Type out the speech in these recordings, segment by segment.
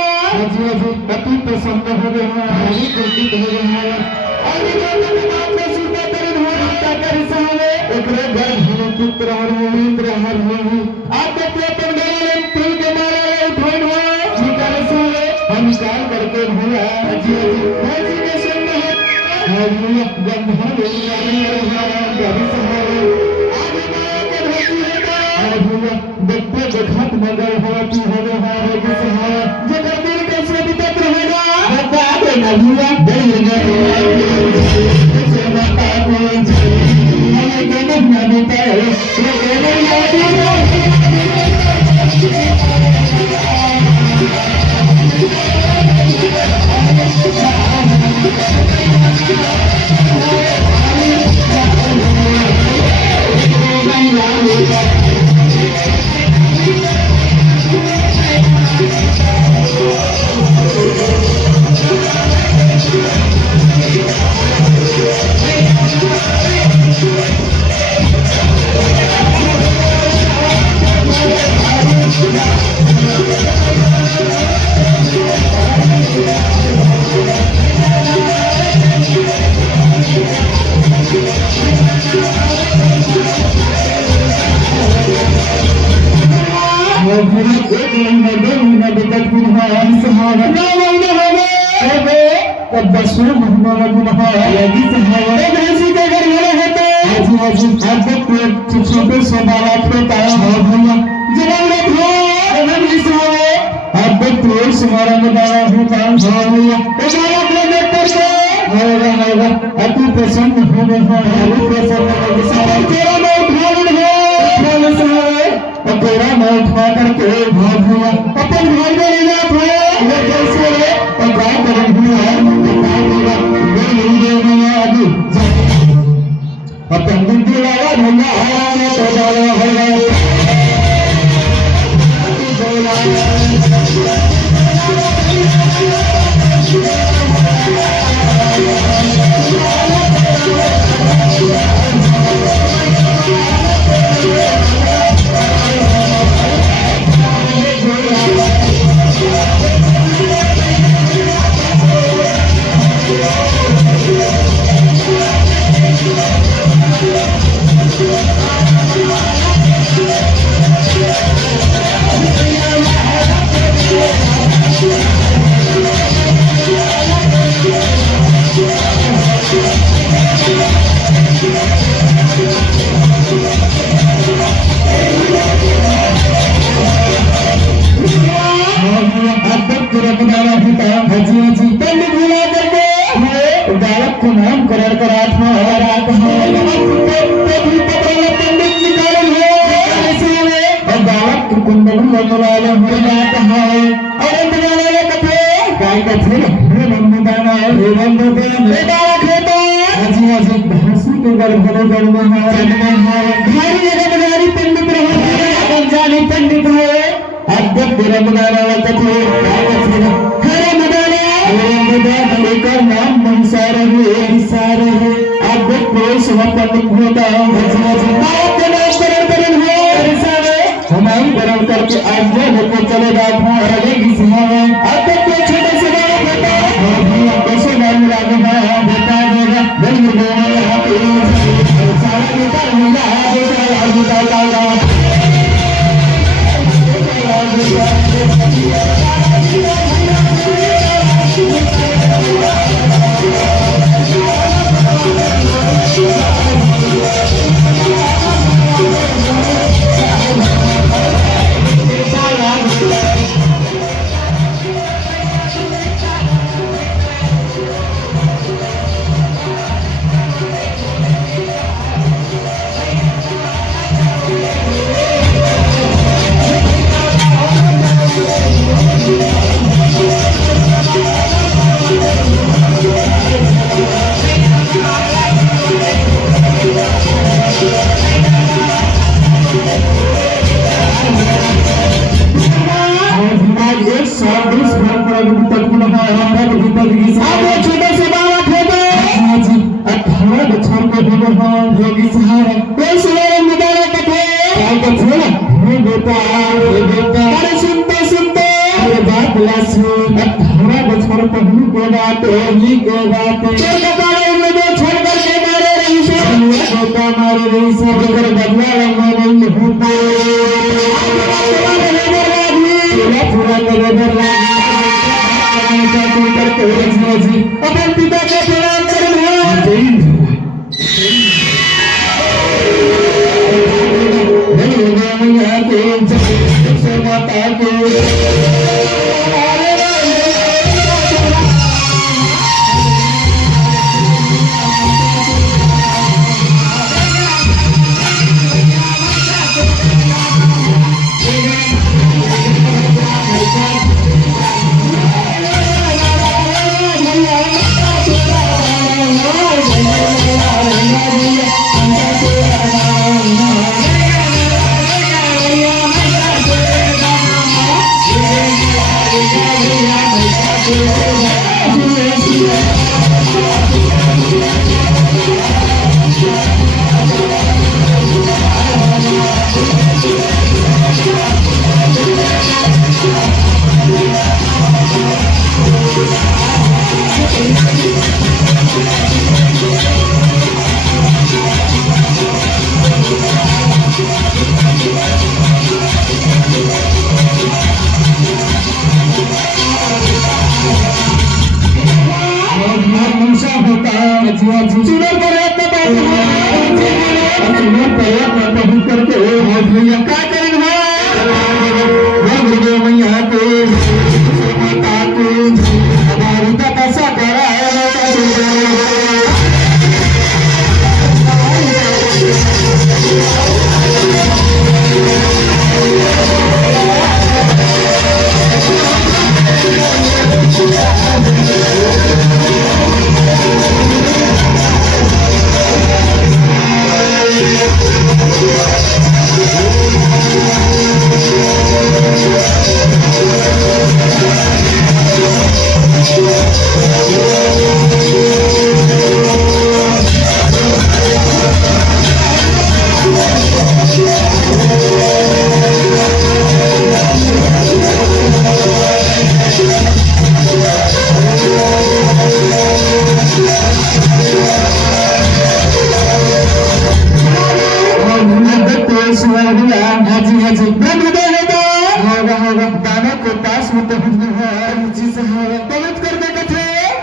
पति प्रसन्न हो गए हैं, हरी कुर्ती हो गए हैं और ये बात में सीधा तेरे धोर हत्या कर सहारे एकरे घर धीरे पुत्र और मित्र हर होई आप तो अपन गए फूल के माला ले उठोन हो निकाल सहारे हम निकाल करके भूला जी जी के संग है गंध हो गई गरी सहारे आगे के धोती है देखते देखत मगर होती होवे है के सहारे जगत दिल के से बितत रहेगा बता देना भूला दिल में से बता को हमें के न बिता ये के अति प्रसन्न होने तेरा मैं उठा करके भाग हुआ अपन भाई में ले जात है ये कैसे है और क्या करन हुआ बता देगा मैं आगे अपन बुद्धि वाला भैया है तो डाला है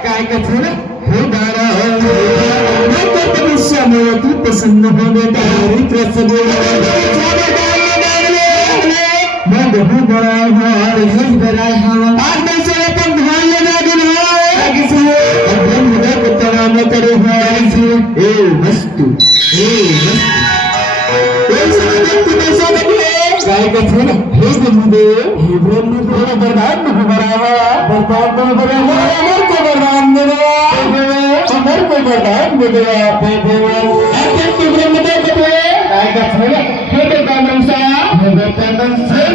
काय कथन हो दारा प्रसन्न हो बेटा प्रसन्न मैं बहुत बड़ा हूँ और बहुत बड़ा हूँ आज मैं से अपन ध्यान लगा दिन हो किसी अपन मुझे कुत्ता में करे हो ए वस्तु एक समय तू कैसा लगे गाय का फूल हे ब्रह्मदेव बरदान में बराबर अमर को बरदान दे अमर को बरदान दे ऐसे तू ब्रह्मदेव को गाय का फूल हे बेटा से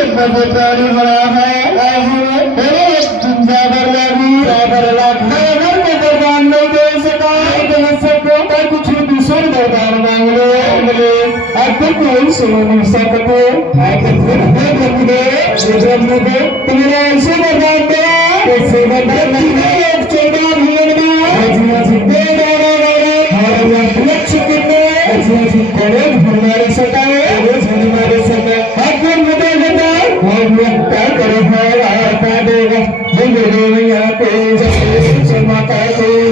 एक बरदान बड़ा है तुम जाबर लाख अमर को बरदान नहीं दे सका कुछ दूसरे बरदान मांग लो कोई सुनो नहीं सकते तुम्हारा ऐसे बर्बाद करा कैसे बर्बाद नहीं है चौदह लक्ष्य कितने करोड़ हमारे सकाए हमारे सकाए आपको मदद होता और क्या करो माता को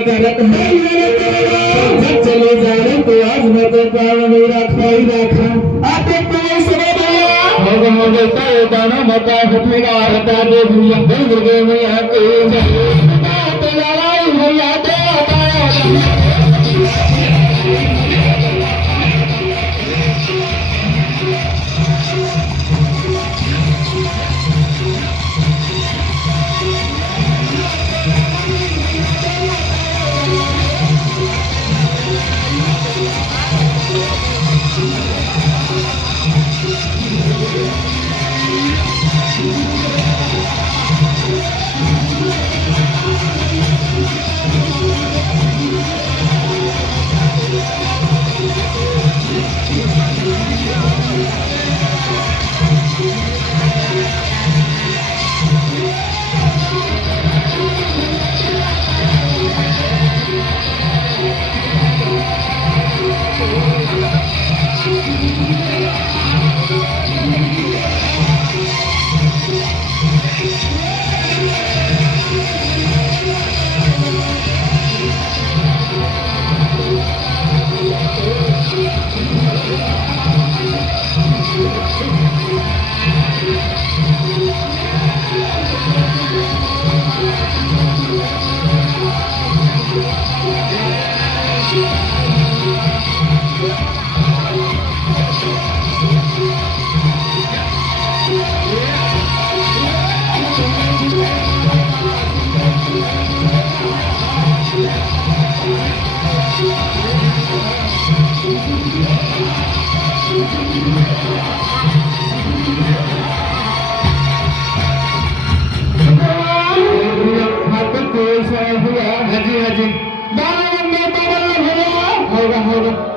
Terima kasih. काल मेरा खाई रखा आते तुम्हें समय भैया हो बेटा ये दाना मता फटेगा हटा दे भैया दुर्गे मैया के तो लड़ाई भैया दे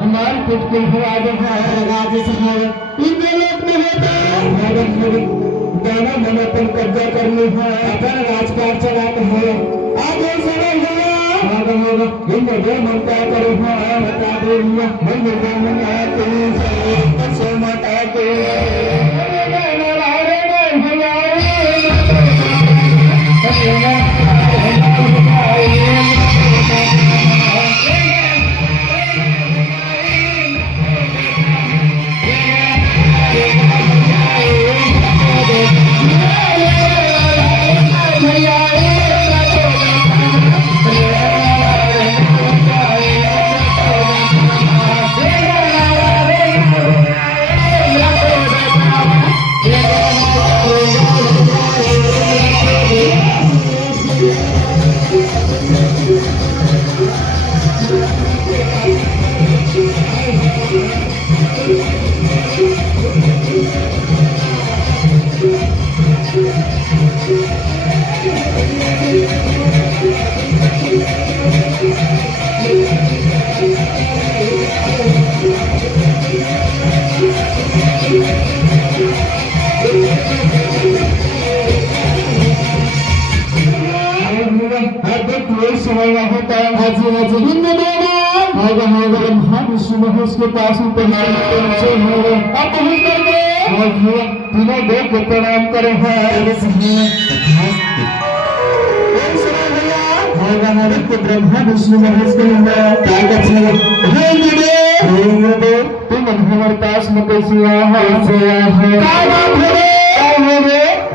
हमारे कुछ कुल राजेश है इन लोग में होता दाना मन पर कब्जा करने है अपन राजकाज चलाते हैं आगे समय होगा इन जो मन क्या करे है बता दे मन जो मन आते सो मत आते उसके पास तीनों देख के प्रणाम करे ब्रह्मा विष्णु महेश तुम हमारे पास में कैसे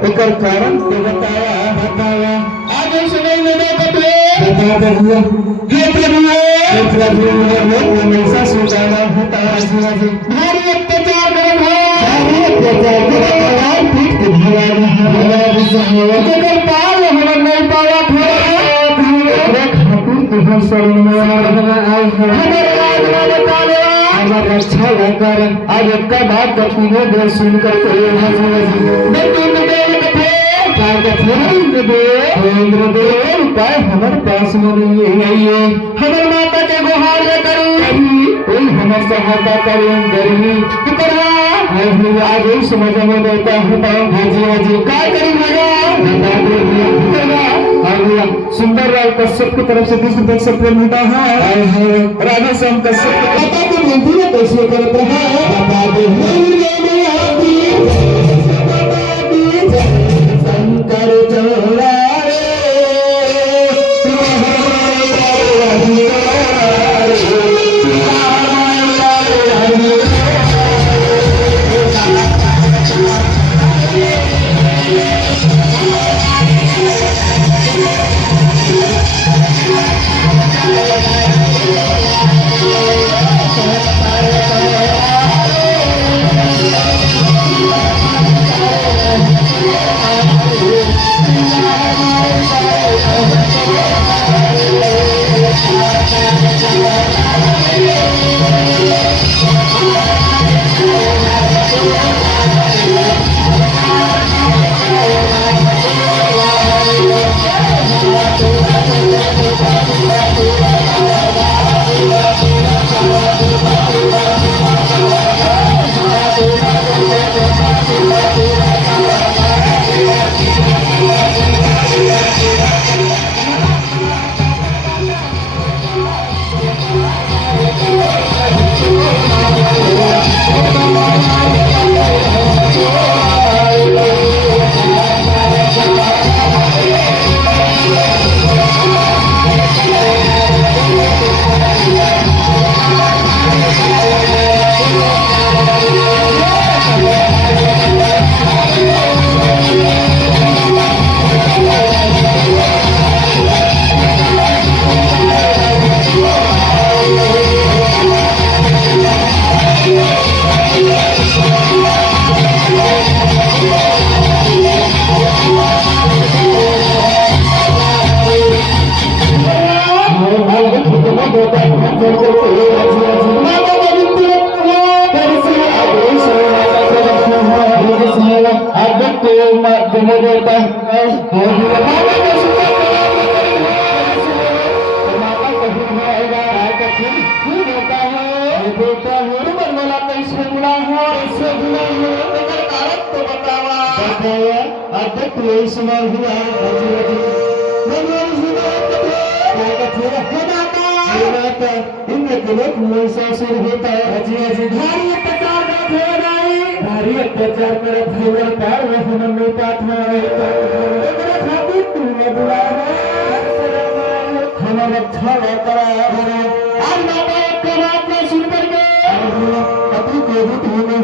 एक कारण तो बताया आगे सुनाई मैंने बता प्रभु हमेशा सुधाना होता है भारी अत्याचार पाल हमारा नहीं पाया अच्छा लेकर आज एक बात तीनों देर सुनकर उपाय हमारे पास में नहीं है हमारे माता के गुहार लेकर हमारे सहायता करें गर्मी आज समझ में देता होता हाजी क्या करें सुंदर लाल कश्यप की तरफ से 20 रुपए से प्रेम मिलता है राधा श्याम कश्यप बता दो मंदिर में कैसे करते हैं बता दो शंकर चोला रे भारी अत्याचार करत भैया पार वह में पात्मा खातिर तूने बुलाया हमारा अच्छा करा आज बाबा एक बात में सुन कर गए अति को तूने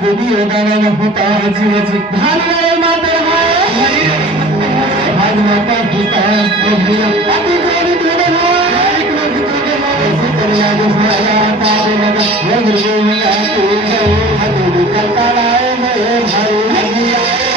देवी दानव होता हजी हजी धान मेरे माता आज माता पिता अभी जोड़ी जोड़े एक रोज जोड़े ऐसे करिया जो हमारा तारे लगा वो गुरु में आते हो हजूरी करता लाए मेरे भाई हजी आए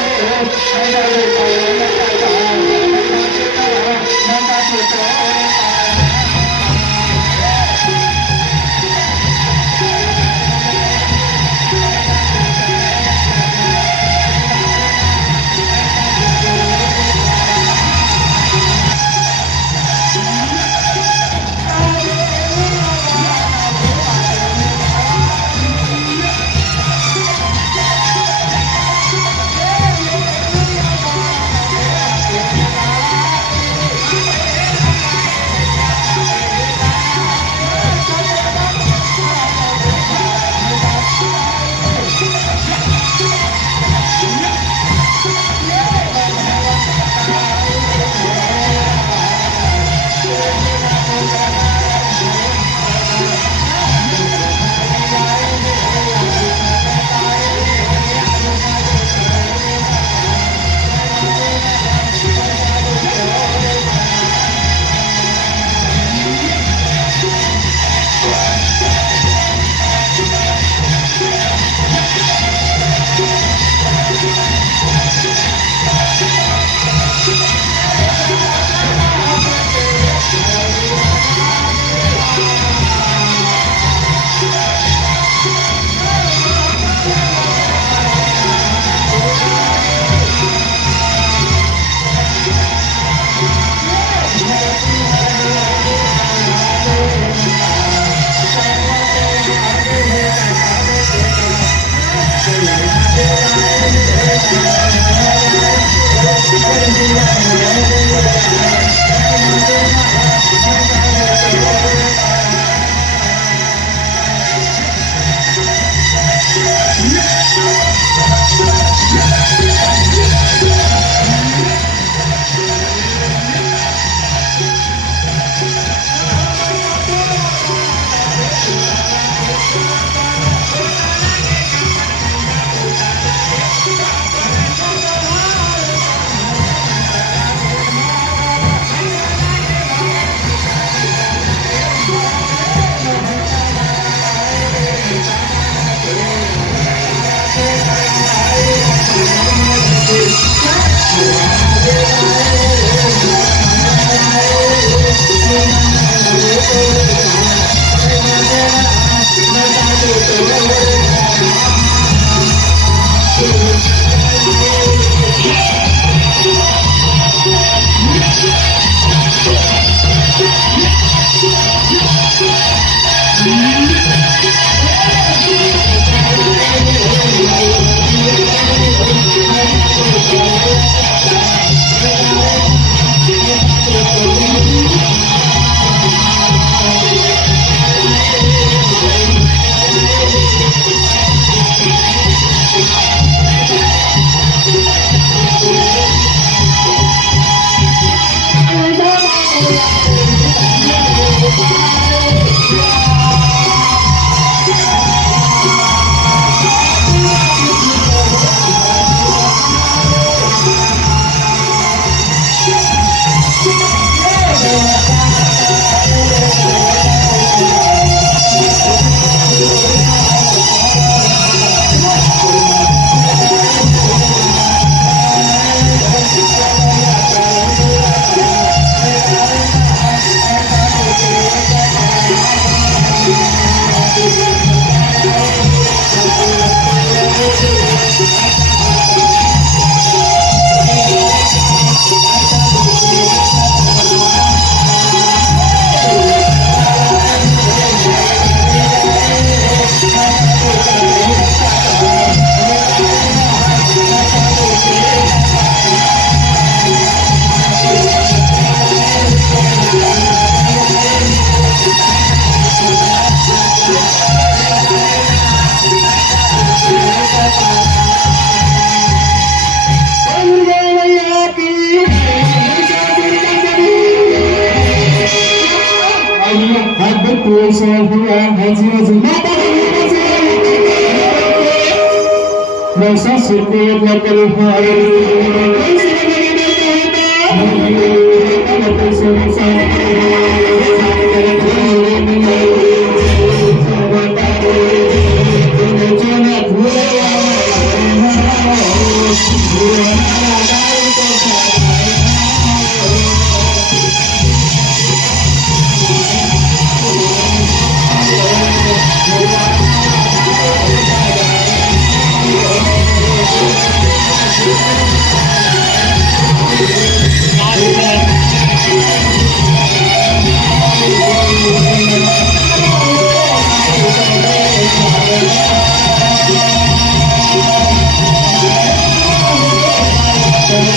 वैसा सिर को न करे हाय